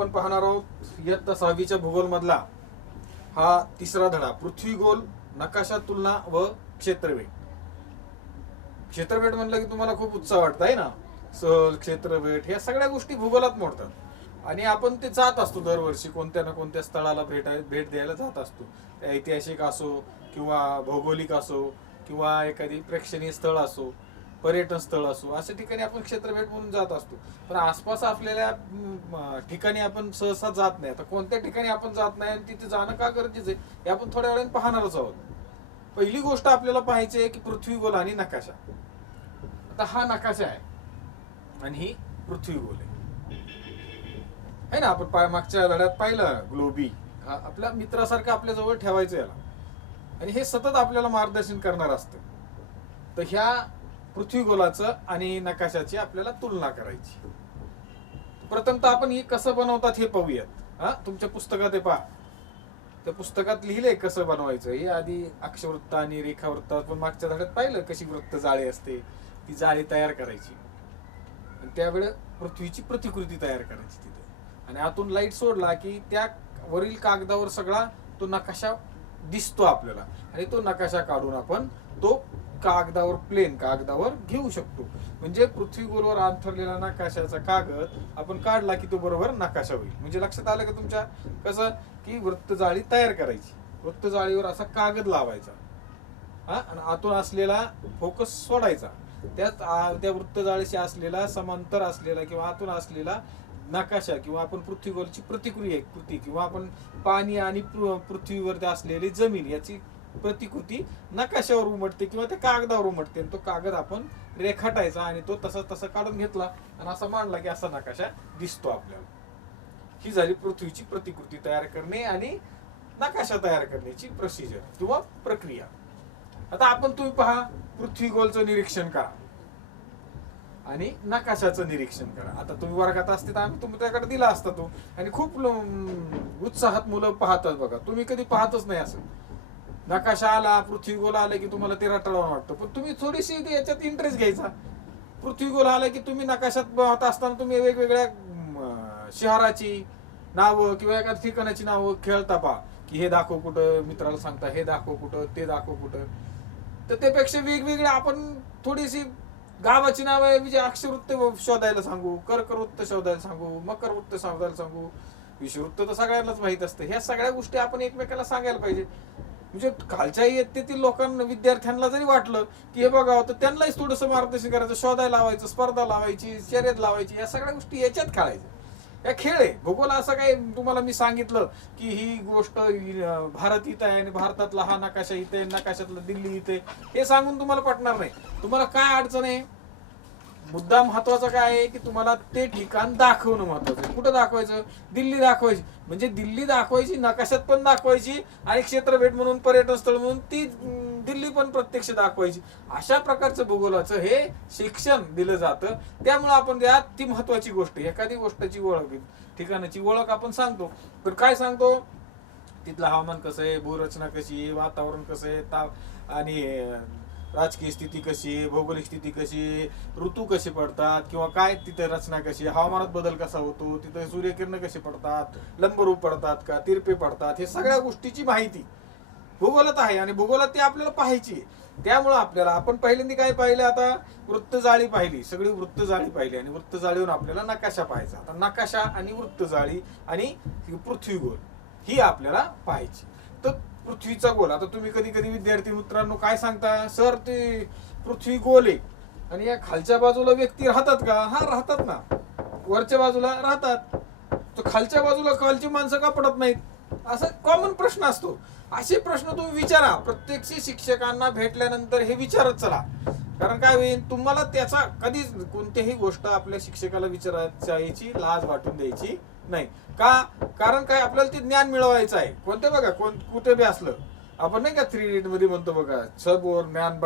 आपण पाहणार आहोत इयत्ता 6वीच्या भूगोल मधला हा तिसरा धडा, पृथ्वी गोल, नकाशा, तुलना व क्षेत्रवेध. क्षेत्रवेध म्हणलं की तुम्हाला खूप उत्साह वाटत आहे ना. सहल, क्षेत्रवेध ह्या सगळ्या गोष्टी भूगोलात मोडतात आणि आपण ते जात असतो दरवर्षी कोणत्या ना कोणत्या स्थळाला भेट द्यायला जात असतो. ऐतिहासिक असो किंवा भौगोलिक असो किंवा एखादी प्रेक्षणीय स्थळ असो, पर्यटन स्थळ असो, अशा ठिकाणी आपण क्षेत्रभेट म्हणून जात असतो. पण आसपास असलेल्या ठिकाणी आपण सहसा जात नाही. आता कोणत्या ठिकाणी आपण जात नाही आणि तिथे जाणं का गरजेचं आहे हे आपण थोड्या वेळाने पाहणारच आहोत. पहिली गोष्ट आपल्याला पाहायची आहे की पृथ्वी गोल आणि नकाशा. आता हा नकाशा आहे आणि ही पृथ्वी गोल आहे ना. आपण मागच्या धड्यात पाहिलं ग्लोबी, आपल्या मित्रासारखं आपल्या जवळ ठेवायचं याला आणि हे सतत आपल्याला मार्गदर्शन करणार असतं. तर ह्या पृथ्वी गोलाचं आणि नकाशाची आपल्याला तुलना करायची. प्रथमतः आपण हे कसं बनवतात हे पाहूयात. तुमच्या पुस्तकात हे पहा, त्या पुस्तकात लिहिलंय कसं बनवायचं हे. आधी अक्षवृत्त आणि रेखावृत्त आपण मागच्या धड्यात पाहिलं कशी वृत्त जाळी असते, ती जाळी तयार करायची आणि त्यावेळेस पृथ्वीची प्रतिकृती तयार करायची तिथे आणि आतून लाईट सोडला की त्या वरील कागदावर सगळा तो नकाशा दिसतो आपल्याला आणि तो नकाशा काढून आपण तो कागदावर, प्लेन कागदावर घेऊ शकतो. म्हणजे पृथ्वी गोलवर अंथरलेला नकाशाचा कागद आपण काढला की तो बरोबर नकाशा होईल. म्हणजे लक्षात आलं का तुमच्या कसं की वृत्त जाळी तयार करायची, वृत्त जाळीवर असा कागद लावायचा आणि आतून असलेला फोकस सोडायचा. त्या वृत्त जाळीशी असलेला समांतर असलेला किंवा आतून असलेला नकाशा किंवा आपण पृथ्वी गोलची प्रतिकृती किंवा आपण पाणी आणि पृथ्वीवरती असलेली जमीन याची प्रतिकृती नकाशावर उमटते किंवा त्या कागदावर उमटते. तो कागद आपण रेखाटायचा आणि तो तसा काढून घेतला आणि असा मांडला की असा नकाशा दिसतो आपल्याला. ही झाली पृथ्वीची प्रतिकृती तयार करणे आणि नकाशा तयार करण्याची प्रोसिजर किंवा प्रक्रिया. आता आपण तुम्ही पहा, पृथ्वी गोलचं निरीक्षण करा आणि नकाशाचं निरीक्षण करा. आता तुम्ही वर्गात असते तर आम्ही तुमच्याकडे दिला असता तो आणि खूप उत्साहात मुलं पाहतात बघा. तुम्ही कधी पाहतच नाही असं. नकाशा आला, पृथ्वी गोल आला की तुम्हाला ते रटाळवाणं वाटतं, पण तुम्ही थोडीशी याच्यात इंटरेस्ट घ्यायचा. पृथ्वी गोल आला की तुम्ही नकाशात पाहत असताना तुम्ही वेगवेगळ्या शहराची नावं किंवा एखाद्या ठिकाणाची नावं खेळता पहा की हे दाखव कुठं, मित्राला सांगता हे दाखव कुठं, ते दाखव कुठं. तर त्यापेक्षा वेगवेगळे आपण थोडीशी गावाची नावं म्हणजे अक्षरवृत्त शोधायला सांगू, कर्कवृत्त शोधायला सांगू, मकरवृत्त शोधायला सांगू. विषुवृत्त तर सगळ्यांनाच माहित असतं. ह्या सगळ्या गोष्टी आपण एकमेकाला सांगायला पाहिजे. म्हणजे खालच्या इयत्तेतील लोकांना, विद्यार्थ्यांना जरी वाटलं की हे बघावं तर त्यांनाही थोडंसं मार्गदर्शन करायचं, शोधायला लावायचं, स्पर्धा लावायची, शर्यत लावायची. या सगळ्या गोष्टी याच्यात खेळायच्या. या खेळ आहे. भूगोल असं काय तुम्हाला मी सांगितलं की ही गोष्ट भारत इथं आहे आणि भारतातला हा नकाशा इथे, नकाशातला दिल्ली इथे, हे सांगून तुम्हाला पटणार नाही. तुम्हाला काय अडचण आहे, मुद्दा महत्वाचा काय आहे की तुम्हाला ते ठिकाण दाखवणं महत्वाचं आहे. कुठं दाखवायचं, दिल्ली दाखवायची. म्हणजे दिल्ली दाखवायची, नकाशात पण दाखवायची आणि क्षेत्रभेट म्हणून, पर्यटन स्थळ म्हणून ती दिल्ली पण प्रत्यक्ष दाखवायची. अशा प्रकारचं भूगोलाचं हे शिक्षण दिलं जातं. त्यामुळे आपण यात ती महत्वाची गोष्ट, एखादी गोष्टाची ओळख, ठिकाणाची ओळख आपण सांगतो. पण काय सांगतो, तिथलं हवामान कसं आहे, भूरचना कशी आहे, वातावरण कसं आहे, आणि राजकीय स्थिती कशी आहे, भौगोलिक स्थिती कशी आहे, ऋतू कसे पडतात किंवा काय तिथे रचना कशी आहे, हवामानात बदल कसा होतो, तिथे सूर्यकिरण कसे पडतात, लंबरूप पडतात का, तिरपे पडतात, हे सगळ्या गोष्टीची माहिती भूगोलात आहे आणि भूगोलात ती आपल्याला पाहायची आहे. त्यामुळं आपल्याला, आपण पहिल्यांदा काय पाहिलं, आता वृत्त जाळी पाहिली, सगळी वृत्त जाळी पाहिली आणि वृत्त जाळीवर आपल्याला नकाशा पाहायचा. आता नकाशा आणि वृत्त जाळी आणि पृथ्वी गोल ही आपल्याला पाहायची. तर पृथ्वीचा गोल, आता तुम्ही कधी कधी विद्यार्थी मित्रांनो काय सांगता, सर ते पृथ्वी गोल आहे आणि या खालच्या बाजूला व्यक्ती राहतात का? हा राहतात ना, वरच्या बाजूला राहतात. तर खालच्या बाजूला खालची माणसं का पडत नाहीत, असा कॉमन प्रश्न असतो. असे प्रश्न तुम्ही विचारा, प्रत्यक्ष शिक्षकांना भेटल्यानंतर हे विचारत चला. कारण काय होईल, तुम्हाला त्याचा कधीच कोणत्याही गोष्ट आपल्या शिक्षकाला विचारायची लाज वाटून द्यायची नाही. का? कारण काय, आपल्याला ते ज्ञान मिळवायचं आहे. कोणते बघा, कुठे बी असलं, आपण नाही का 3 इडियट मध्ये म्हणतो बघा, सब और ज्ञान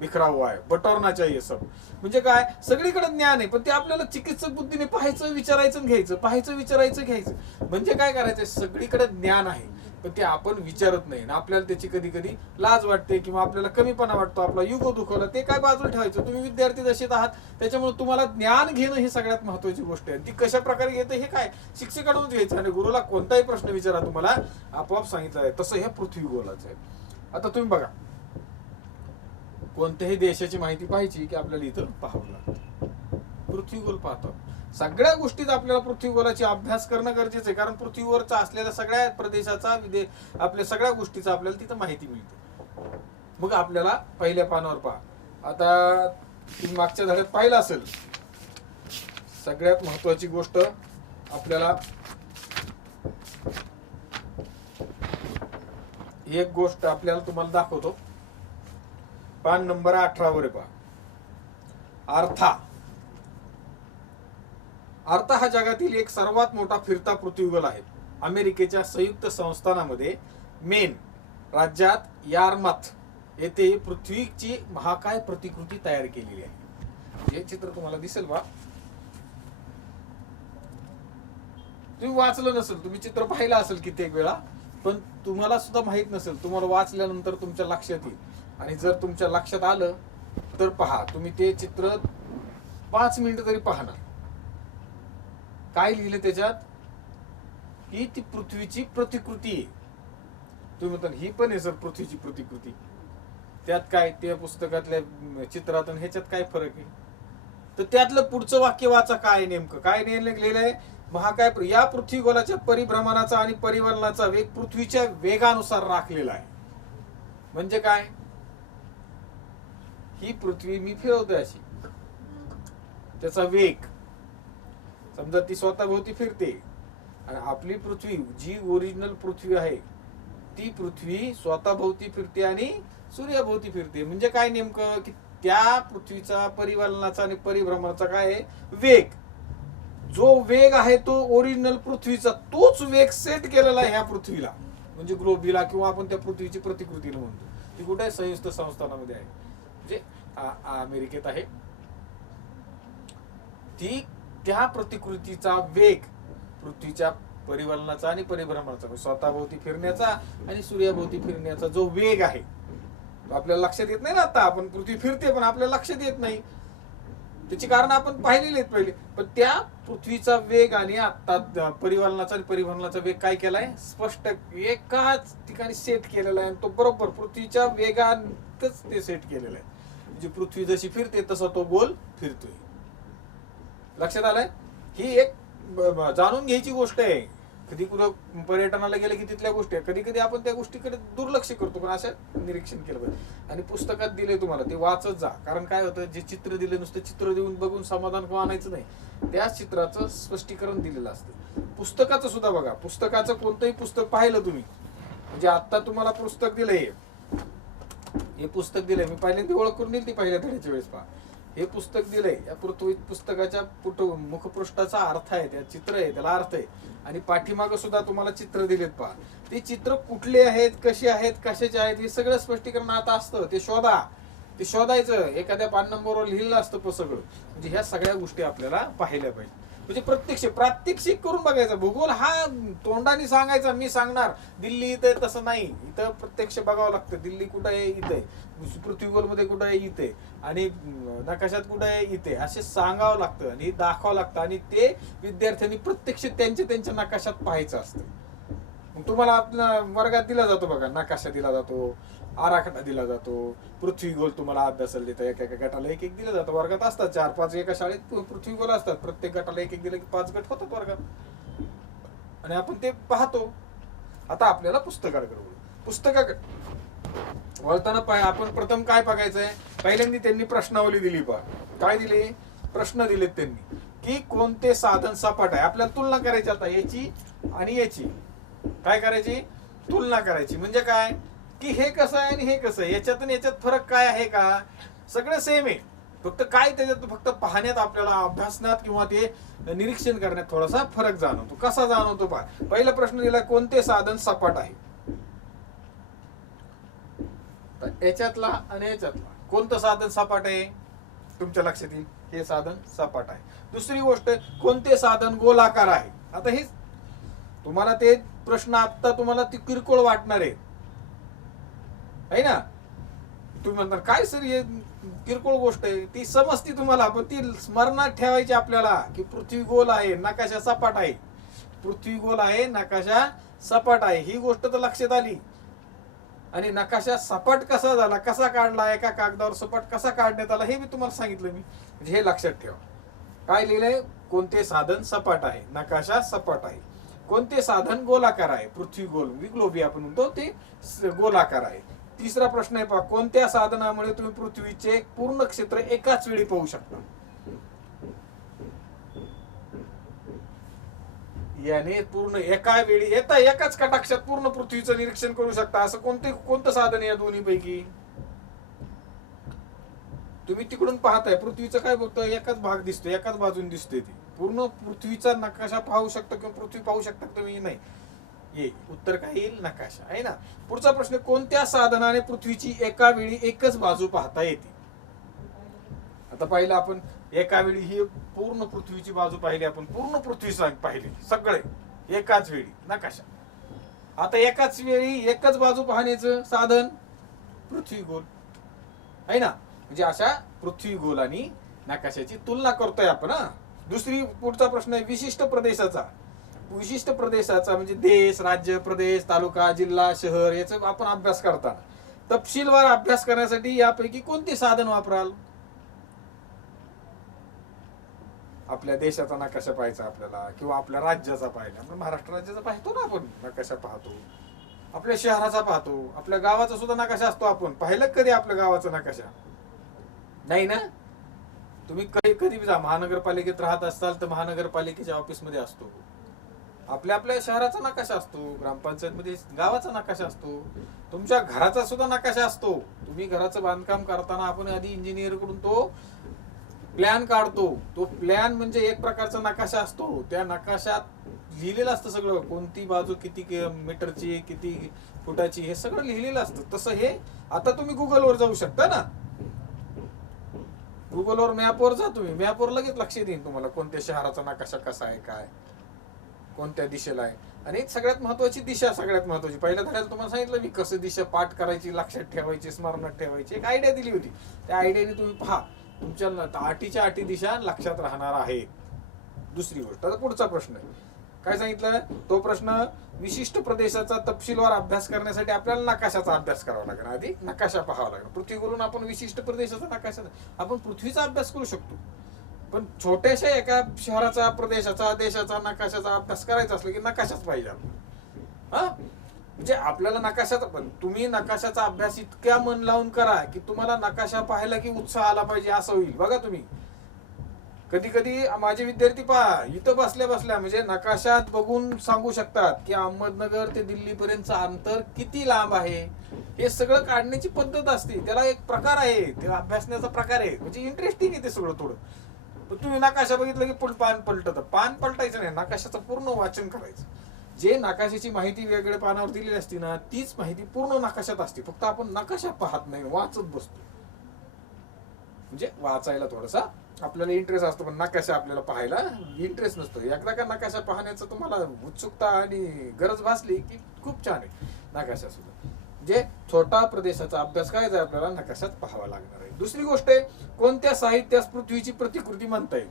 बिखरा हुआ है, बटोरना चाहिए सब. म्हणजे काय, सगळीकडे ज्ञान आहे पण ते आपल्याला चिकित्सक बुद्धीने पाहायचं, विचारायचं, घ्यायचं, पाहायचं, विचारायचं, घ्यायचं. म्हणजे काय करायचं, सगळीकडे ज्ञान आहे पण ते आपण विचारत नाही. आपल्याला त्याची कधी कधी लाज वाटते किंवा आपल्याला कमीपणा वाटतो, आपला युगो दुखवला, ते काय बाजूला ठेवायचं. तुम्ही विद्यार्थी दशेत आहात, त्याच्यामुळे तुम्हाला ज्ञान घेणं ही सगळ्यात महत्वाची गोष्ट आहे. ती कशा प्रकारे घेतं हे काय शिक्षकाकडूनच घ्यायचं, आणि गुरुला कोणताही प्रश्न विचारा तुम्हाला आपोआप सांगितलं आहे. तसं हे पृथ्वी गोलाचं आहे. आता तुम्ही बघा, कोणत्याही देशाची माहिती पाहिजे की आपल्याला इथं पाहावं लागतं. पृथ्वी गोल पाहतो, सगळ्या गोष्टीत आपल्याला पृथ्वी गोलाची अभ्यास करणं गरजेचं आहे. कारण पृथ्वीवरचा असलेल्या सगळ्या प्रदेशाचा आपल्या सगळ्या गोष्टीचा आपल्याला तिथं माहिती मिळते. मग आपल्याला पहिल्या पानावर पहा. आता तुम्ही मागच्या धड्यात पाहिलं असेल, सगळ्यात महत्वाची गोष्ट आपल्याला एक गोष्ट आपल्याला तुम्हाला दाखवतो. पान नंबर 18 वर पहा. आर्था हा जगातील एक सर्वात मोठा फिरता पृथ्वीगोल आहे. अमेरिकेच्या संयुक्त संस्थानामध्ये मेन राज्यात यारमथ येथे पृथ्वीची महाकाय प्रतिकृती तयार केलेली आहे. हे चित्र तुम्हाला दिसेल बा. तुम्ही वाचलं नसेल, तुम्ही चित्र पाहिलं असेल कित्येक वेळा, पण तुम्हाला सुद्धा माहित नसेल. तुम्हाला वाचल्यानंतर तुमच्या लक्षात येईल. आणि जर तुमच्या लक्षात आलं तर पहा, तुम्ही ते चित्र 5 मिनिटं तरी पाहणार. काय लिहिलं त्याच्यात, ही ती पृथ्वीची प्रतिकृती आहे. तुम्ही म्हणता ही पण आहे सर पृथ्वीची प्रतिकृती, त्यात काय, त्या पुस्तकातल्या चित्रात आणि ह्याच्यात काय फरक आहे. तर त्यातलं पुढचं वाक्य वाचा, काय नेमकं काय लिहिलेलं आहे. महाकाय या पृथ्वीगोलाच्या परिभ्रमणाचा आणि परिवलनाचा वेग पृथ्वीच्या वेगानुसार राखलेला आहे. म्हणजे काय, ही पृथ्वी मी फिरवतोय अशी, त्याचा वेग, समजा ती स्वतःभोवती फिरते, आणि आपली पृथ्वी जी ओरिजिनल पृथ्वी आहे ती पृथ्वी स्वतःभोवती फिरते आणि सूर्याभोवती फिरते. म्हणजे काय नेमकं, की त्या पृथ्वीचा परिवलनाचा आणि परिभ्रमणाचा काय आहे, वेग. जो वेग आहे तो ओरिजिनल पृथ्वीचा, तोच वेग सेट केलेला आहे ह्या पृथ्वीला, म्हणजे ग्लोबीला, किंवा आपण त्या पृथ्वीची प्रतिकृतीला म्हणतो. ती कुठे आहे, संयुक्त संस्थानामध्ये आहे, म्हणजे अमेरिकेत आहे. ती त्या प्रतिकृतीचा वेग पृथ्वीच्या परिवलनाचा आणि परिभ्रमणाचा, स्वतःभोवती फिरण्याचा आणि सूर्याभोवती फिरण्याचा जो वेग आहे तो आपल्याला लक्षात येत नाही ना. आता आपण पृथ्वी फिरते पण आपल्याला लक्षात येत नाही. त्याची कारण आपण पाहिलेली आहेत पहिले. पण त्या पृथ्वीचा वेग आणि आता परिवलनाचा आणि परिभ्रमणाचा वेग काय केलाय, स्पष्ट एकाच ठिकाणी सेट केलेला आहे. तो बरोबर पृथ्वीच्या वेगातच ते सेट केलेलं आहे. म्हणजे पृथ्वी जशी फिरते तसा तो गोल फिरतोय. लक्षात आलंय. ही एक जाणून घ्यायची गोष्ट आहे. कधी कुठं पर्यटनाला गेले की तिथल्या गोष्टी कधी कधी आपण त्या गोष्टीकडे दुर्लक्ष करतो, पण असं निरीक्षण केलं पाहिजे. आणि पुस्तकात दिले तुम्हाला ते वाचत जा. कारण काय होतं, जे चित्र दिले नुसतं चित्र देऊन बघून समाधान आणायचं नाही, त्याच चित्राचं स्पष्टीकरण दिलेलं असतं. पुस्तकाचं सुद्धा बघा. पुस्तकाचं कोणतंही पुस्तक पाहिलं तुम्ही, म्हणजे आता तुम्हाला पुस्तक दिलंय, हे पुस्तक दिलंय, मी पहिल्यांदा ओळख करून दिली ती पहिल्या धड्याच्या वेळेस. पहा, हे पुस्तक दिलंय, या पुस्तकाच्या मुखपृष्ठाचा अर्थ आहे, त्या चित्र आहे, त्याला अर्थ आहे. आणि पाठीमागं सुद्धा तुम्हाला चित्र दिलेत. पहा, ते चित्र कुठले आहेत, कसे आहेत, कशाचे आहेत, हे सगळं स्पष्टीकरण आता असतं. ते शोधा, ते शोधायचं. एखाद्या पान नंबरवर लिहिलं असतं सगळं. म्हणजे ह्या सगळ्या गोष्टी आपल्याला पाहिल्या पाहिजे. म्हणजे प्रात्यक्षिक करून बघायचं. भूगोल हा तोंडाने सांगायचा, मी सांगणार दिल्ली इथं, तसं नाही. इथं प्रत्यक्ष बघावं लागतं. दिल्ली कुठं आहे, इथे. पृथ्वीगोल मध्ये कुठं आहे, इथे. आणि नकाशात कुठं आहे, इथे. असे सांगावं लागतं आणि दाखवावं लागतं. आणि ते विद्यार्थ्यांनी प्रत्यक्ष त्यांच्या नकाशात पाहायचं असतं. मग तुम्हाला आपल्या वर्गात दिला जातो बघा, नकाशा दिला जातो, आराखडा दिला जातो, पृथ्वीगोल तुम्हाला अभ्यासाला देतात. एका गटाला एक दिलं जातं. वर्गात असतात 4-5, एका शाळेत पृथ्वीगोल असतात. प्रत्येक गटाला एक दिलं की 5 गट होतात वर्गात, आणि आपण ते पाहतो. आता आपल्याला पुस्तकाकडे वळताना आपण प्रथम काय बघायचंय, पहिल्यांदा त्यांनी प्रश्नावली दिली. पहा काय दिले, प्रश्न दिलेत त्यांनी, की कोणते साधन सपाट आहे. आपल्याला तुलना करायची आता याची आणि याची. काय करायची, तुलना करायची. म्हणजे काय, की हे कसं आहे आणि हे कसं आहे, याच्यात आणि याच्यात फरक काय आहे का, सगळं सेम आहे. फक्त काय त्याच्यात फक्त पाहण्यात आपल्याला, अभ्यासनात किंवा ते निरीक्षण करण्यात थोडासा फरक जाणवतो. कसा जाणवतो पहा. पहिला प्रश्न दिला, कोणते साधन सपाट आहे. याच्यातला आणि याच्यातला कोणतं साधन सपाट आहे, तुमच्या लक्षात येईल, हे साधन सपाट आहे. दुसरी गोष्ट, कोणते साधन गोलाकार आहे. आता हे तुम्हाला ते प्रश्न आता तुम्हाला ती किरकोळ वाटणार आहे ना. तुम्ही म्हणता काय सर हे किरकोळ गोष्ट आहे, ती समजती तुम्हाला, पण ती स्मरणात ठेवायची आपल्याला की पृथ्वी गोल आहे, नकाशा सपाट आहे. पृथ्वी गोल आहे, नकाशा सपाट आहे, ही गोष्ट तर लक्षात आली. आणि नकाशा सपाट कसा झाला, कसा काढला, एका कागदावर सपाट कसा काढण्यात आला हे मी तुम्हाला सांगितलं. मी म्हणजे हे लक्षात ठेवा. काय लिहिलंय, कोणते साधन सपाट आहे, नकाशा सपाट आहे. कोणते साधन गोलाकार आहे, पृथ्वी गोल ग्लोबी आपण म्हणतो ते गोलाकार आहे. तिसरा प्रश्न आहे पहा, कोणत्या साधनामुळे तुम्ही पृथ्वीचे पूर्ण क्षेत्र एकाच वेळी पाहू शकता. याने पूर्ण एका वेळी एकाच कटाक्षात पूर्ण पृथ्वीचं निरीक्षण करू शकता. असं कोणतं साधन आहे या दोन्ही पैकी. तुम्ही तिकडून पाहताय, पृथ्वीचं काय बघतो, एकाच भाग दिसतो, एकाच बाजून दिसते. ती पूर्ण पृथ्वीचा नकाशा पाहू शकता किंवा पृथ्वी पाहू शकता तुम्ही नाही. ये उत्तर काय येईल, नकाशा आहे ना. पुढचा प्रश्न, कोणत्या साधनाने पृथ्वीची एका वेळी एकच बाजू पाहता येते. आता पहिलं आपण एका वेळी ही पूर्ण पृथ्वीची बाजू पाहिली, आपण पूर्ण पृथ्वी पाहिली सगळे एकाच वेळी, नकाशा. आता एकाच वेळी एकच बाजू पाहण्याचं साधन पृथ्वी गोल आहे ना. म्हणजे अशा पृथ्वी गोल आणि नकाशाची तुलना करतोय आपण. पुढचा प्रश्न आहे विशिष्ट प्रदेशाचा म्हणजे देश, राज्य, प्रदेश, तालुका, जिल्हा, शहर याचा आपण अभ्यास करताना तपशीलवार अभ्यास करण्यासाठी यापैकी कोणते साधन वापराल. आपल्या देशाचा नकाशा पाहायचा आपल्याला, किंवा आपल्या राज्याचा पाहिला, आपण महाराष्ट्र राज्याचा पाहतो ना, आपण नकाशा पाहतो. आपल्या शहराचा पाहतो, आपल्या गावाचा सुद्धा नकाशा असतो. आपण पाहिलं कधी आपल्या गावाचा नकाशा नाही ना. तुम्ही कधी जा, महानगरपालिकेत राहत असाल तर महानगरपालिकेच्या ऑफिसमध्ये असतो. आपल्या शहराचा नकाशा असतो, ग्रामपंचायत मध्ये गावाचा नकाशा असतो, तुमच्या घराचा सुद्धा नकाशा असतो. तुम्ही घराचं बांधकाम करताना आपण आधी इंजिनियर कडून तो प्लॅन काढतो. तो प्लॅन म्हणजे एक प्रकारचा नकाशा असतो. त्या नकाशात लिहिलेलं असतं सगळं, कोणती बाजू किती मीटरची, किती फुटाची, हे सगळं लिहिलेलं असतं. तसं हे आता तुम्ही गुगलवर जाऊ शकता ना. गुगलवर मॅपवर जा तुम्ही, मॅपवर लगेच लक्ष देईन तुम्हाला कोणत्या शहराचा नकाशा कसा आहे, काय कोणत्या दिशेला आहे. आणि सगळ्यात महत्वाची दिशा, सगळ्यात महत्वाची पहिल्या धड्याला तुम्हाला सांगितलं मी कसं दिशा पाठ करायची, लक्षात ठेवायची, स्मरणात ठेवायची, एक आयडिया दिली होती. त्या आयडियाने तुम्ही पहा, तुमच्या आठीच्या आठी दिशा लक्षात राहणार आहे. दुसरी गोष्ट, आता पुढचा प्रश्न काय सांगितलं, तो प्रश्न विशिष्ट प्रदेशाचा तपशीलवार अभ्यास करण्यासाठी आपल्याला नकाशाचा अभ्यास करावा लागेल. आधी नकाशा पाहावा लागेल. पृथ्वीवरून आपण विशिष्ट प्रदेशाचा नकाशा, आपण पृथ्वीचा अभ्यास करू शकतो, पण छोट्याशा एका शहराचा, प्रदेशाचा, देशाचा नकाशाचा अभ्यास करायचा असला की नकाशाच पाहिजे आपल्याला. म्हणजे आपल्याला नकाशाचा, पण तुम्ही नकाशाचा अभ्यास इतक्या मन लावून करा की तुम्हाला नकाशा पाहायला की उत्साह आला पाहिजे असं होईल. बघा तुम्ही कधी कधी माझे विद्यार्थी पहा इथं बसल्या बसल्या म्हणजे नकाशात बघून सांगू शकतात की अहमदनगर ते दिल्ली पर्यंतचं अंतर किती लांब आहे. हे सगळं काढण्याची पद्धत असते, त्याला एक प्रकार आहे, ते अभ्यासण्याचा प्रकार आहे. म्हणजे इंटरेस्टिंग आहे ते सगळं थोडं. पण तुम्ही नकाशा बघितलं की पान पलटायचं नाही, नकाशाचं पूर्ण वाचन करायचं. जे नकाशाची माहिती वेगळ्या पानावर दिलेली असते ना, तीच माहिती पूर्ण नकाशात असते, फक्त आपण नकाशा पाहत नाही, वाचत बसतो. म्हणजे वाचायला थोडासा आपल्याला इंटरेस्ट असतो, पण नकाशा आपल्याला पाहायला इंटरेस्ट नसतो. एकदा का नकाशा पाहण्याचं तुम्हाला उत्सुकता आणि गरज भासली की खूप छान आहे नकाशा सुद्धा. जे छोटा प्रदेशाचा अभ्यास करायचा आपल्याला नकाशात पाहावा लागणार आहे. दुसरी गोष्ट आहे, कोणत्या साहित्यास पृथ्वीची प्रतिकृती म्हणता येईल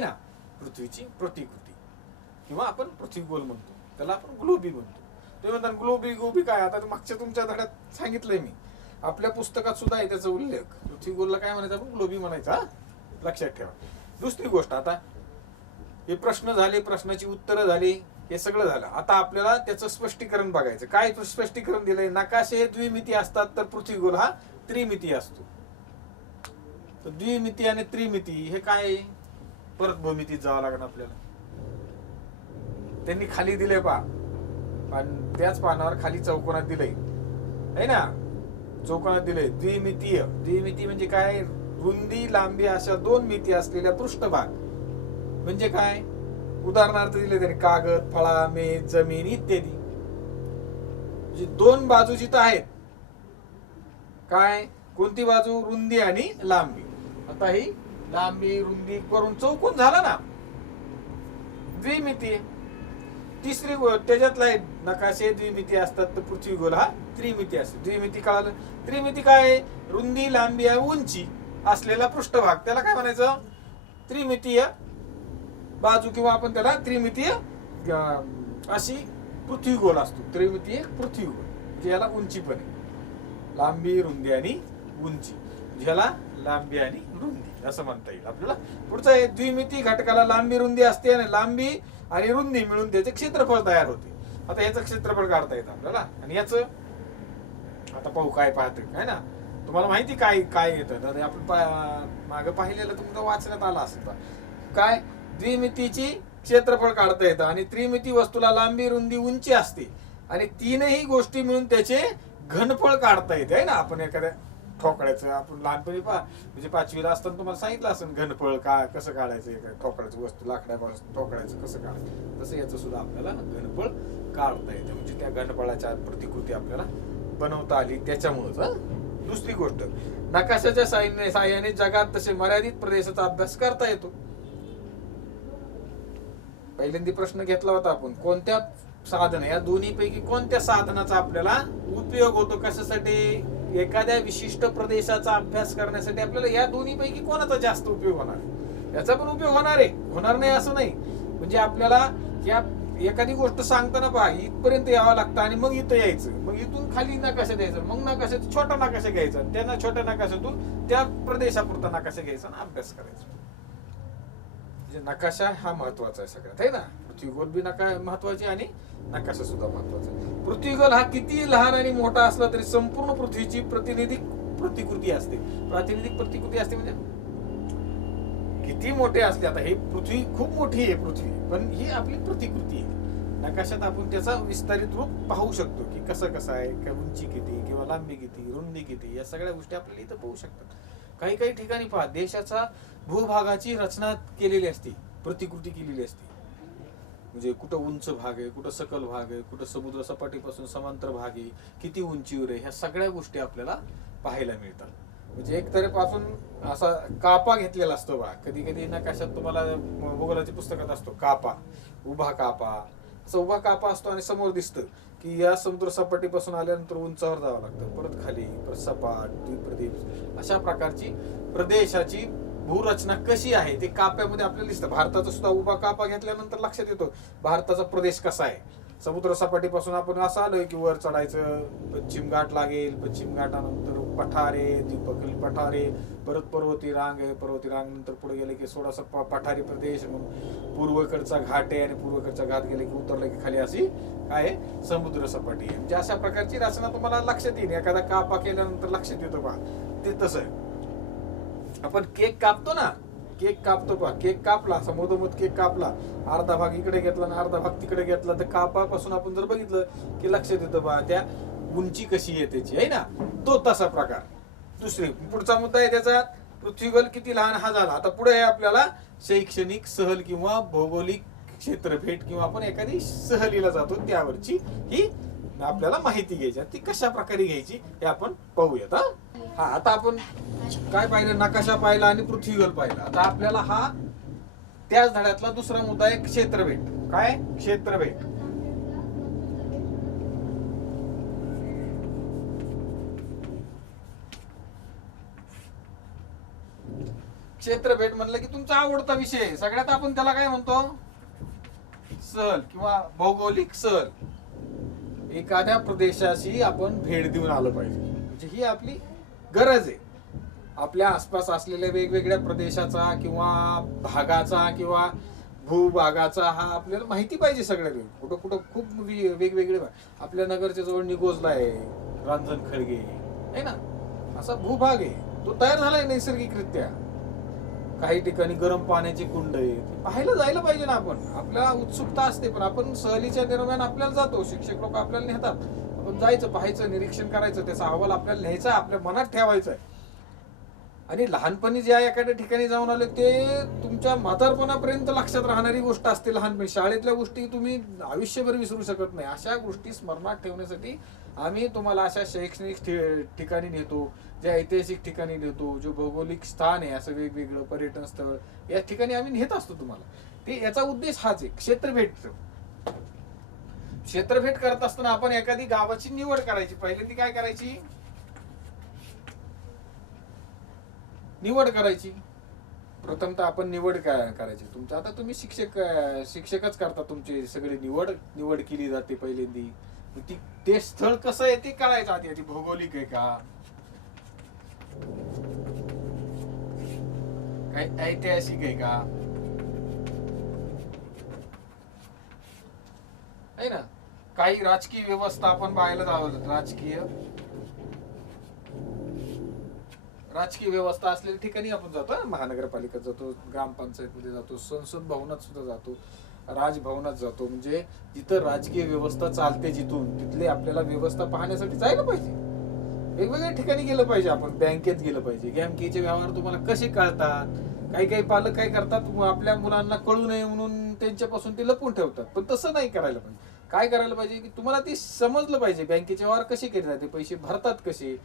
ना. पृथ्वीची प्रतिकृती किंवा आपण पृथ्वी गोल म्हणतो, त्याला आपण ग्लोबी म्हणतो. तुम्ही म्हणता ग्लोबी काय, आता मागच्या तुमच्या धड्यात सांगितलंय मी, आपल्या पुस्तकात सुद्धा आहे त्याचा उल्लेख. पृथ्वी गोलला काय म्हणायचं, आपण ग्लोबी म्हणायचा, लक्षात ठेवा. दुसरी गोष्ट, आता हे प्रश्न झाले, प्रश्नाची उत्तरं झाली, हे सगळं झालं. आता आपल्याला त्याचं स्पष्टीकरण बघायचं. काय स्पष्टीकरण दिलंय, नकाशे हे द्विमिती असतात तर पृथ्वी गोल हा त्रिमिती असतो. तर द्विमिती आणि त्रिमिती हे काय, परत भूमितीत जावं लागणार आपल्याला. त्यांनी खाली दिले पहा, पण त्याच पानावर खाली चौकोनात दिलंय है ना, चौकोनात दिले द्विमितीय. द्विमिती म्हणजे काय, रुंदी लांबी अशा दोन मिती असलेल्या पृष्ठभाग. म्हणजे काय, उदाहरणार्थ दिले त्यांनी कागद, फळा, मेज, जमीन इत्यादी. म्हणजे दोन बाजू जिथं आहेत, काय कोणती बाजू, रुंदी आणि लांबी. आता ही लांबी रुंदी करून चौकोन झाला ना, द्विमितीय. तिसरी त्याच्यातला आहे नकाशे द्विमिती असतात, तर पृथ्वी गोल हा त्रिमिती असतो. द्विमिती कळालं. त्रिमिती काय आहे? रुंदी, लांबी आणि उंची असलेला पृष्ठभाग, त्याला काय म्हणायचं? त्रिमितीय बाजू, किंवा आपण त्याला त्रिमितीय अशी पृथ्वी गोल असतो. त्रिमितीय पृथ्वी गोल, ज्याला उंची पण आहे, लांबी, रुंदी आणि उंची, ज्याला लांबी आणि रुंदी असं म्हणता येईल आपल्याला. पुढचं आहे द्विमिती घटकाला लांबी, रुंदी असते आणि लांबी आणि रुंदी मिळून त्याचे क्षेत्रफळ तयार होते. आता याचं क्षेत्रफळ काढता येतं आपल्याला, आणि याचं आता पाहू काय पाहतोय, है ना. तुम्हाला माहिती काय काय येतं, आपण मागे पाहिलेलं तुमचं वाचण्यात आलं असेल. काय? द्विमितीची क्षेत्रफळ काढता येतं, आणि त्रिमिती वस्तूला लांबी, रुंदी, उंची असते, आणि तीनही गोष्टी मिळून त्याचे घनफळ काढता येते, आहे ना. आपण एखाद्या ठोकळ्याचं, आपण लहानपणी म्हणजे 5वीला असताना तुम्हाला सांगितलं असेल घनफळ का कसं काढायचं, ठोकळ्याचं वस्तू लाकडापासून ठोकळ्याचं कसं काढायचं, तसं याचं सुद्धा आपल्याला घनफळ काढता येतं. म्हणजे त्या घनफळाच्या प्रतिकृती आपल्याला बनवता आली त्याच्यामुळेच. दुसरी गोष्ट, नकाशाच्या साहाय्याने जगात तसे मर्यादित प्रदेशाचा अभ्यास करता येतो. पहिल्यांदा प्रश्न घेतला होता आपण, कोणत्या साधन, या दोन्ही पैकी कोणत्या साधनाचा आपल्याला उपयोग होतो कशासाठी? एखाद्या विशिष्ट प्रदेशाचा अभ्यास करण्यासाठी आपल्याला या दोन्ही पैकी कोणाचा जास्त उपयोग होणार? याचा पण उपयोग होणार आहे, होणार नाही असं नाही. म्हणजे आपल्याला या एखादी गोष्ट सांगताना पहा, इथपर्यंत यावं लागतं आणि मग इथं यायचं, मग इथून खाली नकाशा द्यायचा, मग नकाशात छोटा नकाशा घ्यायचा, त्यांना छोट्या नकाशातून त्या प्रदेशापुरता नकाशा घ्यायचा आणि अभ्यास करायचा. म्हणजे नकाशा हा महत्वाचा आहे सगळ्यात, आहे ना. पृथ्वीगोल बी महत्वाची आणि नकाशा सुद्धा महत्वाचा. पृथ्वीगोल हा किती लहान आणि मोठा असला तरी संपूर्ण पृथ्वीची प्रतिनिधिक प्रतिकृती असते. प्रातिनिधिक प्रतिकृती असते म्हणजे किती मोठे असते. आता हे पृथ्वी खूप मोठी आहे पृथ्वी, पण ही आपली प्रतिकृती आहे. नकाशात आपण त्याचा विस्तारित रूप पाहू शकतो की कसं आहे, उंची किती किंवा लांबी किती, रुंदी किती, या सगळ्या गोष्टी आपल्याला इथं पाहू शकतात. काही काही ठिकाणी पहा, देशाचा भूभागाची रचना केलेली असते, प्रतिकृती केलेली असते. म्हणजे कुठं उंच भाग आहे, कुठं सकल भाग आहे, कुठं समुद्र सपाटीपासून समांतर भाग आहे, किती उंचीवर आहे, ह्या सगळ्या गोष्टी आपल्याला पाहायला मिळतात. म्हणजे एक तऱ्हेपासून असा कापा घेतलेला असतो बा. कधी कधी नकाशात तुम्हाला भूगोलाच्या पुस्तकात असतो कापा, उभा कापा, असा उभा कापा असतो आणि समोर दिसतं की या समुद्र सपाटीपासून आल्यानंतर उंचावर जावं लागतं, परत खाली, परत सपाट, द्वीपप्रदेश, अशा प्रकारची प्रदेशाची भूरचना कशी आहे ते काप्यामध्ये आपल्याला दिसतं. भारताचा सुद्धा उभा कापा घेतल्यानंतर लक्षात येतो भारताचा प्रदेश कसा आहे. समुद्र सपाटीपासून आपण असं आलोय की वर चढायचं, पश्चिम घाट लागेल, पश्चिम घाटानंतर पठारे, द्वीपकल्प पठारे, परत पर्वती रांग आहे, पर्वती रांग नंतर पुढे गेले की थोडासा पठारी प्रदेश, मग पूर्वेकडचा घाट आहे, आणि पूर्वेकडचा घाट गेले की उतरले की खाली अशी काय समुद्र सपाटी आहे. म्हणजे अशा प्रकारची रचना तुम्हाला लक्षात येईल. एखादा कापा केल्यानंतर लक्षात येतो बा. ते तसं आहे. आपण केक कापतो ना, केक कापतो पहा, केक कापला, मधोमध केक कापला, अर्धा भाग इकडे घेतला आणि अर्धा भाग तिकडे घेतला, तर कापापासून आपण जर बघितलं की लक्षात येतं बा त्या उंची कशी आहे त्याची, आहे ना. तो तसा प्रकार. दुसरी पुढचा मुद्दा आहे त्याचा, पृथ्वीगोल किती लहान हा झाला. आता पुढे आहे आपल्याला शैक्षणिक सहल किंवा भौगोलिक क्षेत्रफेट, किंवा आपण एखादी सहलीला जातो त्यावरची ही आपल्याला माहिती घ्यायची. ती कशा प्रकारे घ्यायची हे आपण पाहूयात. हा, आता आपण काय पाहिलं, नकाशा पाहिला आणि पृथ्वीगोल पाहिला. आता आपल्याला हा त्याच धड्यातला दुसरा मुद्दा आहे, क्षेत्रफेट. काय? क्षेत्रफेट. क्षेत्रफेट म्हणलं की तुमचा आवडता विषय, सगळ्यात आपण त्याला काय म्हणतो, सहल किंवा भौगोलिक सहल. एखाद्या प्रदेशाशी आपण भेट देऊन आलं पाहिजे, म्हणजे ही आपली गरज आहे. आपल्या आसपास असलेल्या वेगवेगळ्या प्रदेशाचा किंवा भागाचा किंवा भूभागाचा हा आपल्याला माहिती पाहिजे. सगळ्या कुठं कुठं खूप वेगवेगळे, आपल्या नगरच्या जवळ निगोजला आहे, रांजण खळगे आहे ना, असा भूभाग आहे, तो तयार झालाय नैसर्गिकरित्या. काही ठिकाणी गरम पाण्याची कुंड आहे, पाहायला जायला पाहिजे ना आपण. आपल्याला उत्सुकता असते, पण आपण सहलीच्या दरम्यान आपल्याला जातो, शिक्षक लोक आपल्याला नेतात, आपण जायचं, पाहायचं, निरीक्षण करायचं, त्याचा अहवाल आपल्याला लिहायचा, आपल्या मनात ठेवायचा आहे. आणि लहानपणी ज्या एखाद्या ठिकाणी जाऊन आले ते तुमच्या म्हातारपणापर्यंत लक्षात राहणारी गोष्ट असते. लहानपणी शाळेतल्या गोष्टी तुम्ही आयुष्यभर विसरू शकत नाही. अशा गोष्टी स्मरणात ठेवण्यासाठी आम्ही तुम्हाला अशा शैक्षणिक ठिकाणी नेतो, जे ऐतिहासिक ठिकाणी नेतो, जो भौगोलिक स्थान आहे असं वेगवेगळं पर्यटन स्थळ, या ठिकाणी आम्ही नेत असतो तुम्हाला. ते याचा उद्देश हाच आहे, क्षेत्रफेट. क्षेत्रफेट करत असताना आपण एखादी गावाची निवड करायची. पहिल्यांदा काय करायची? निवड करायची. प्रथमतः आपण निवड काय करायची तुमचं. आता तुम्ही शिक्षकच करता, तुमची सगळी निवड केली जाते पहिल्यांदा. ते स्थळ कसं आहे ते कळायचं आधी. भौगोलिक आहे का, काही ऐतिहासिक आहे का, आहे ना. काही राजकीय व्यवस्था आपण पाहायला जावं. राजकीय व्यवस्था असलेल्या ठिकाणी आपण जातो. महानगरपालिकेत जातो, ग्रामपंचायतमध्ये जातो, संसद भवनात सुद्धा जातो, राजभवनात जातो. म्हणजे जिथं राजकीय व्यवस्था चालते जिथून, तिथले आपल्याला व्यवस्था पाहण्यासाठी जायला पाहिजे. वेगवेगळ्या ठिकाणी गेलं पाहिजे. आपण बँकेत गेलं पाहिजे. बँकेचे व्यवहार तुम्हाला कसे कळतात? काही पालक काय करतात, आपल्या मुलांना कळू नये म्हणून त्यांच्यापासून ते लपवून ठेवतात. पण तसं नाही करायला पाहिजे. काय करायला पाहिजे की तुम्हाला ते समजलं पाहिजे बँकेचे व्यवहार कसे केले जाते, पैसे भरतात कसे,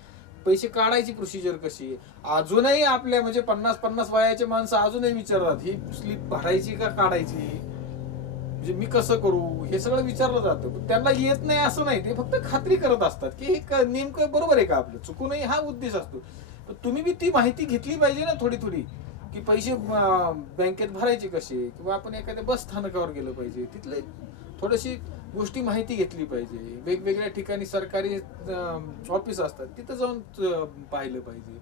पैसे काढायची प्रोसिजर कशी. अजूनही आपल्या म्हणजे 50-50 वयाचे माणसं अजूनही विचारतात, ही स्लिप भरायची का काढायची, म्हणजे मी कसं करू, हे सगळं विचारलं जातं. पण त्यांना येत नाही असं नाही, ते फक्त खात्री करत असतात की हे नेमकं बरोबर आहे का, आपलं चुकू नये हा उद्देश असतो. तुम्ही बी ती माहिती घेतली पाहिजे ना थोडी थोडी, की पैसे बँकेत भरायचे कसे, किंवा आपण एखाद्या बस स्थानकावर गेलं पाहिजे, तिथले थोडीशी गोष्टी माहिती घेतली पाहिजे. वेगवेगळ्या ठिकाणी सरकारी ऑफिस असतात, तिथं जाऊन पाहिलं पाहिजे.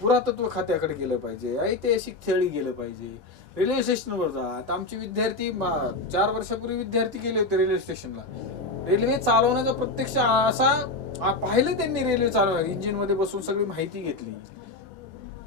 पुरातत्व खात्याकडे गेलं पाहिजे, ऐतिहासिक स्थळी गेलं पाहिजे, रेल्वे स्टेशनवर जा. आता आमचे विद्यार्थी 4 वर्षापूर्वी विद्यार्थी गेले होते रेल्वे स्टेशनला. रेल्वे चालवण्याचा प्रत्यक्ष असा पाहिलं त्यांनी. रेल्वे चालवणार इंजिन मध्ये बसून सगळी माहिती घेतली,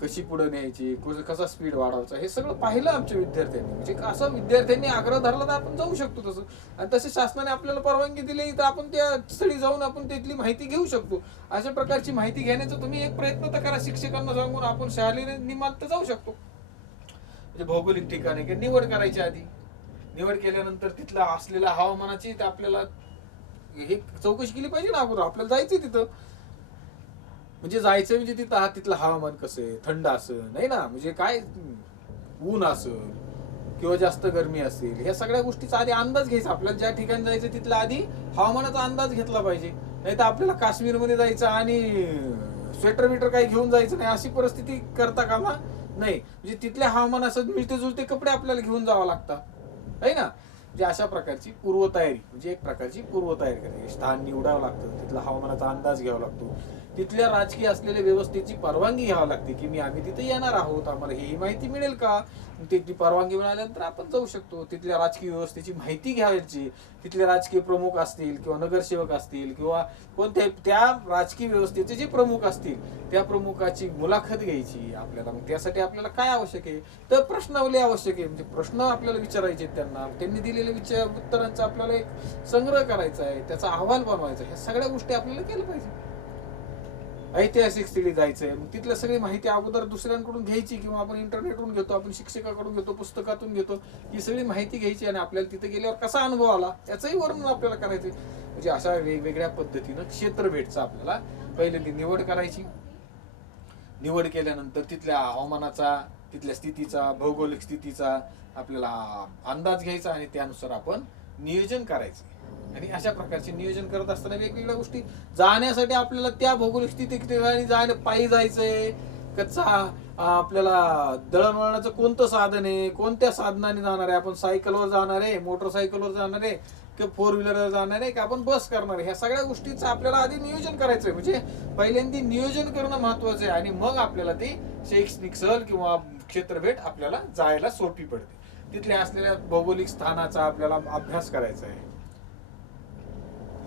कशी पुढे न्यायची, कसा स्पीड वाढवायचा, हे सगळं पाहिलं आमच्या विद्यार्थ्यांनी. म्हणजे असं विद्यार्थ्यांनी आग्रह धरला तर आपण जाऊ शकतो तसं. आणि तसे शासनाने आपल्याला परवानगी दिली तर आपण त्या स्थळी जाऊन आपण तिथली माहिती घेऊ शकतो. अशा प्रकारची माहिती घेण्याचा तुम्ही एक प्रयत्न तर करा. शिक्षकांना सांगून आपण शालेय नियमात जाऊ शकतो. म्हणजे भौगोलिक ठिकाणी निवड करायची. आधी निवड केल्यानंतर तिथला असलेल्या हवामानाची आपल्याला हे चौकशी केली पाहिजे ना अगोदर. आपल्याला जायचंय तिथं, म्हणजे जायचं म्हणजे तिथलं हवामान कसं आहे, थंड असेल नाही ना, म्हणजे काय ऊन असेल किंवा जास्त गरमी असेल, ह्या सगळ्या गोष्टीचा आधी अंदाज घ्यायचा. आपल्याला ज्या ठिकाणी जायचं तिथला आधी हवामानाचा अंदाज घेतला पाहिजे. नाही तर आपल्याला काश्मीरमध्ये जायचं आणि स्वेटर बिटर काही घेऊन जायचं नाही, अशी परिस्थिती करता कामा नाही. म्हणजे तिथल्या हवामानासह मिळते जुळते कपडे आपल्याला घेऊन जावं लागतात, आहे ना. म्हणजे अशा प्रकारची पूर्वतयारी, म्हणजे एक प्रकारची पूर्वतयारी करायची. स्थान निवडावं लागतं, तिथला हवामानाचा अंदाज घ्यावा लागतो, तिथल्या राजकीय असलेल्या व्यवस्थेची परवानगी घ्यावी लागते की आम्ही तिथे येणार आहोत, आम्हाला ही माहिती मिळेल का. तिथली परवानगी मिळाल्यानंतर आपण जाऊ शकतो. तिथल्या राजकीय व्यवस्थेची माहिती घ्यायची. तिथले राजकीय प्रमुख असतील किंवा नगरसेवक असतील किंवा कोणत्या त्या राजकीय व्यवस्थेचे जे प्रमुख असतील त्या प्रमुखाची मुलाखत घ्यायची आपल्याला. मग त्यासाठी आपल्याला काय आवश्यक आहे, तर प्रश्नावली आवश्यक आहे. म्हणजे प्रश्न आपल्याला विचारायचे त्यांना, त्यांनी दिलेल्या उत्तरांचा आपल्याला एक संग्रह करायचा आहे, त्याचा अहवाल बनवायचा. ह्या सगळ्या गोष्टी आपल्याला केल्या पाहिजे. ऐतिहासिक स्थळी जायचंय, मग तिथल्या सगळी माहिती अगोदर दुसऱ्यांकडून घ्यायची किंवा आपण इंटरनेटवरून घेतो, आपण शिक्षकाकडून घेतो, पुस्तकातून घेतो. ही सगळी माहिती घ्यायची आणि आपल्याला तिथे गेल्यावर कसा अनुभव आला याचंही वर्णन आपल्याला करायचंय. म्हणजे अशा वेगवेगळ्या पद्धतीनं क्षेत्रभेटचा आपल्याला पहिल्यांदा निवड करायची. निवड केल्यानंतर तिथल्या हवामानाचा, तिथल्या स्थितीचा, भौगोलिक स्थितीचा आपल्याला अंदाज घ्यायचा आणि त्यानुसार आपण नियोजन करायचं. आणि अशा प्रकारचे नियोजन करत असताना वेगवेगळ्या गोष्टी जाण्यासाठी आपल्याला त्या भौगोलिक स्थिती पायी जायचंय, कच्चा आपल्याला दळणवळणाचं कोणतं साधन आहे, कोणत्या साधनाने जाणार आहे, आपण सायकलवर जाणार आहे, मोटरसायकलवर जाणार आहे किंवा 4 व्हीलरवर जाणार आहे, की आपण बस करणार आहे, ह्या सगळ्या गोष्टीचं आपल्याला आधी नियोजन करायचंय. म्हणजे पहिल्यांदा नियोजन करणं महत्वाचं आहे आणि मग आपल्याला ते शैक्षणिक सहल किंवा क्षेत्रभेट आपल्याला जायला सोपी पडते. तिथल्या असलेल्या भौगोलिक स्थानाचा आपल्याला अभ्यास करायचा आहे.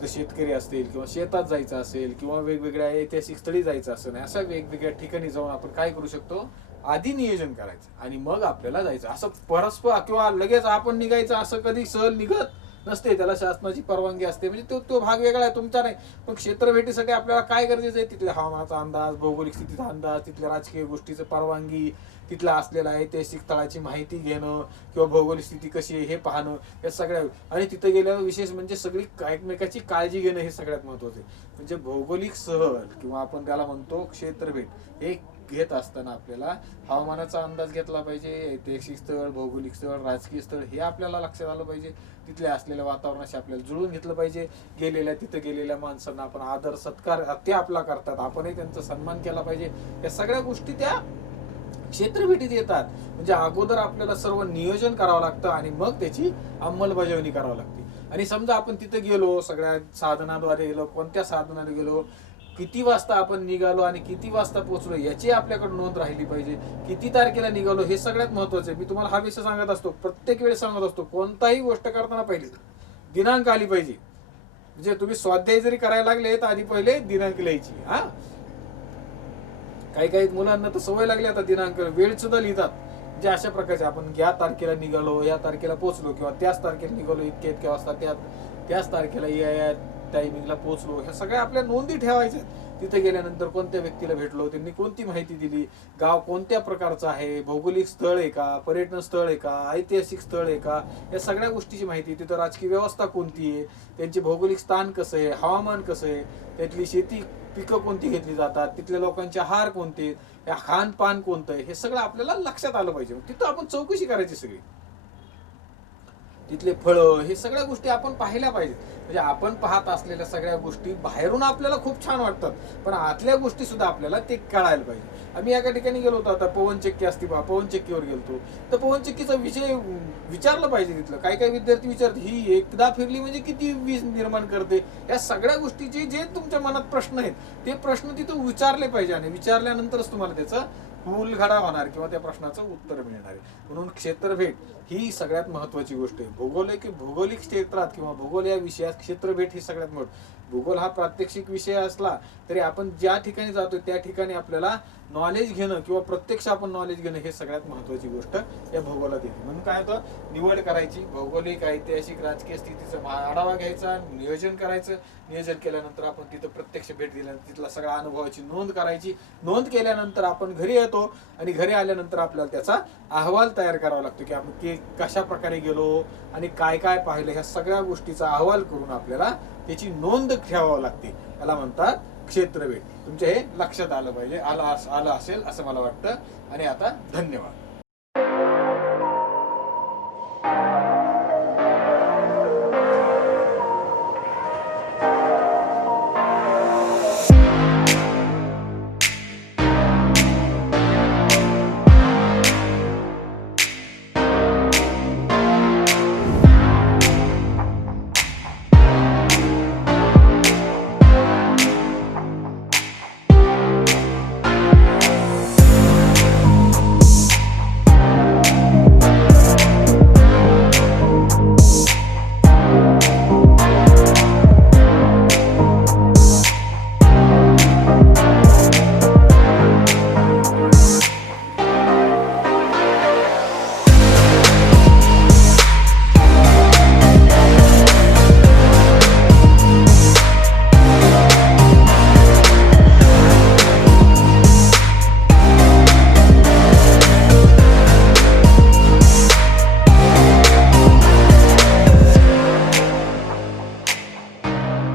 शेतकरी असतील किंवा शेतात जायचं असेल किंवा वेगवेगळ्या ऐतिहासिक स्थळी जायचं असेल, अशा वेगवेगळ्या ठिकाणी जाऊन आपण काय करू शकतो, आधी नियोजन करायचं आणि मग आपल्याला जायचं. असं परस्पर किंवा लगेच आपण निघायचं असं कधी सहल निघत नसते, त्याला शासनाची परवानगी असते. म्हणजे तो भाग वेगळा आहे, तुमचा नाही. पण क्षेत्रभेटीसाठी आपल्याला काय गरजेचं आहे, तिथल्या हवामानाचा अंदाज, भौगोलिक स्थितीचा अंदाज, तिथल्या राजकीय गोष्टीचं परवानगी, तिथला असलेला ऐतिहासिक स्थळाची माहिती घेणं किंवा भौगोलिक स्थिती कशी आहे हे पाहणं, या सगळ्या. आणि तिथे गेल्यावर विशेष म्हणजे सगळी एकमेकाची काळजी घेणं हे सगळ्यात महत्वाचं आहे. म्हणजे भौगोलिक सहल किंवा आपण त्याला म्हणतो क्षेत्रभेट, हे घेत असताना आपल्याला हवामानाचा अंदाज घेतला पाहिजे, ऐतिहासिक स्थळ, भौगोलिक स्थळ, राजकीय स्थळ हे आपल्याला लक्षात आलं पाहिजे. तिथल्या असलेल्या वातावरणाशी आपल्याला जुळून घेतलं पाहिजे. तिथे गेलेल्या माणसांना आपण आदर सत्कार ते आपला करतात, आपणही त्यांचा सन्मान केला पाहिजे. या सगळ्या गोष्टी त्या क्षेत्रभेटीत येतात. म्हणजे अगोदर आपल्याला सर्व नियोजन करावं लागतं आणि मग त्याची अंमलबजावणी करावी लागते. आणि समजा आपण तिथे गेलो, सगळ्या साधनाद्वारे गेलो, कोणत्या साधनाने गेलो, किती वाजता आपण निघालो आणि किती वाजता पोहोचलो याची आपल्याकडे नोंद राहिली पाहिजे. किती तारखेला निघालो हे सगळ्यात महत्वाचं आहे. मी तुम्हाला हा विषय सांगत असतो, प्रत्येक वेळेस सांगत असतो, कोणताही गोष्ट करताना पहिले दिनांक आली पाहिजे. म्हणजे तुम्ही स्वाध्याय जरी करायला लागले तर आधी पहिले दिनांक लिहायची. काही काही मुलांना तर सवय लागली आता दिनांक, वेळ सुद्धा लिहितात. म्हणजे अशा प्रकारचे आपण या तारखेला निघालो, या तारखेला पोहोचलो, किंवा त्याच तारखेला निघालो इतक्या वाजता, त्याच तारखेला या टायमिंगला पोहोचलो. ह्या सगळ्या आपल्या नोंदी ठेवायच्या. तिथे गेल्यानंतर कोणत्या व्यक्तीला भेटलो, त्यांनी कोणती माहिती दिली, गाव कोणत्या प्रकारचं आहे, भौगोलिक स्थळ आहे का, पर्यटन स्थळ आहे का, ऐतिहासिक स्थळ आहे का, या सगळ्या गोष्टीची माहिती. तिथं राजकीय व्यवस्था कोणती आहे, त्यांचे भौगोलिक स्थान कसं आहे, हवामान कसं आहे, त्यातली शेती पिकं कोणती घेतली जातात, तिथल्या लोकांचे आहार कोणते, खानपान कोणतं आहे, हे सगळं आपल्याला लक्षात आलं पाहिजे. तिथं आपण चौकशी करायची सगळी. तिथले फळं हे सगळ्या गोष्टी आपण पाहिल्या पाहिजेत. म्हणजे आपण पाहत असलेल्या सगळ्या गोष्टी बाहेरून आपल्याला खूप छान वाटतात, पण आतल्या गोष्टी सुद्धा आपल्याला ते कळायला पाहिजे. आम्ही एका ठिकाणी गेलो होतो, आता पवनचक्की असते पहा, पवनचक्कीवर गेलतो, तर पवनचक्कीचा विषय विचारलं पाहिजे. तिथलं काही काही विद्यार्थी विचारतात, ही एकदा फिरली म्हणजे किती वीज निर्माण करते. या सगळ्या गोष्टीचे जे तुमच्या मनात प्रश्न आहेत ते प्रश्न तिथं विचारले पाहिजे, आणि विचारल्यानंतरच तुम्हाला त्याचा मूलघडा होणार किंवा त्या प्रश्नाचं उत्तर मिळणार आहे. म्हणून क्षेत्रभेट ही सगळ्यात महत्वाची गोष्ट आहे. भौगोलिक क्षेत्रात किंवा भूगोल या विषयात क्षेत्रभेट ही सगळ्यात महत्त्वाची. भूगोल हा प्रात्यक्षिक विषय असला तरी आपण ज्या ठिकाणी जातो त्या ठिकाणी आपल्याला नॉलेज घेणं किंवा प्रत्यक्ष आपण नॉलेज घेणं हे सगळ्यात महत्वाची गोष्ट या भूगोलात येते. म्हणून काय होतं, निवड करायची, भौगोलिक, ऐतिहासिक, राजकीय स्थितीचा आढावा घ्यायचा, नियोजन करायचं. नियोजन केल्यानंतर आपण तिथं प्रत्यक्ष भेट दिल्यानंतर तिथला सगळ्या अनुभवाची नोंद करायची. नोंद केल्यानंतर आपण घरी येतो आणि घरी आल्यानंतर आपल्याला त्याचा अहवाल तयार करावा लागतो की आपण कशा प्रकारे गेलो आणि काय काय पाहिलं, ह्या सगळ्या गोष्टीचा अहवाल करून आपल्याला त्याची नोंद ठेवावी लागते. याला म्हणतात क्षेत्रभेट. तुमच्या हे लक्षात आलं पाहिजे, आलं असेल असं मला वाटतं. आणि आता धन्यवाद.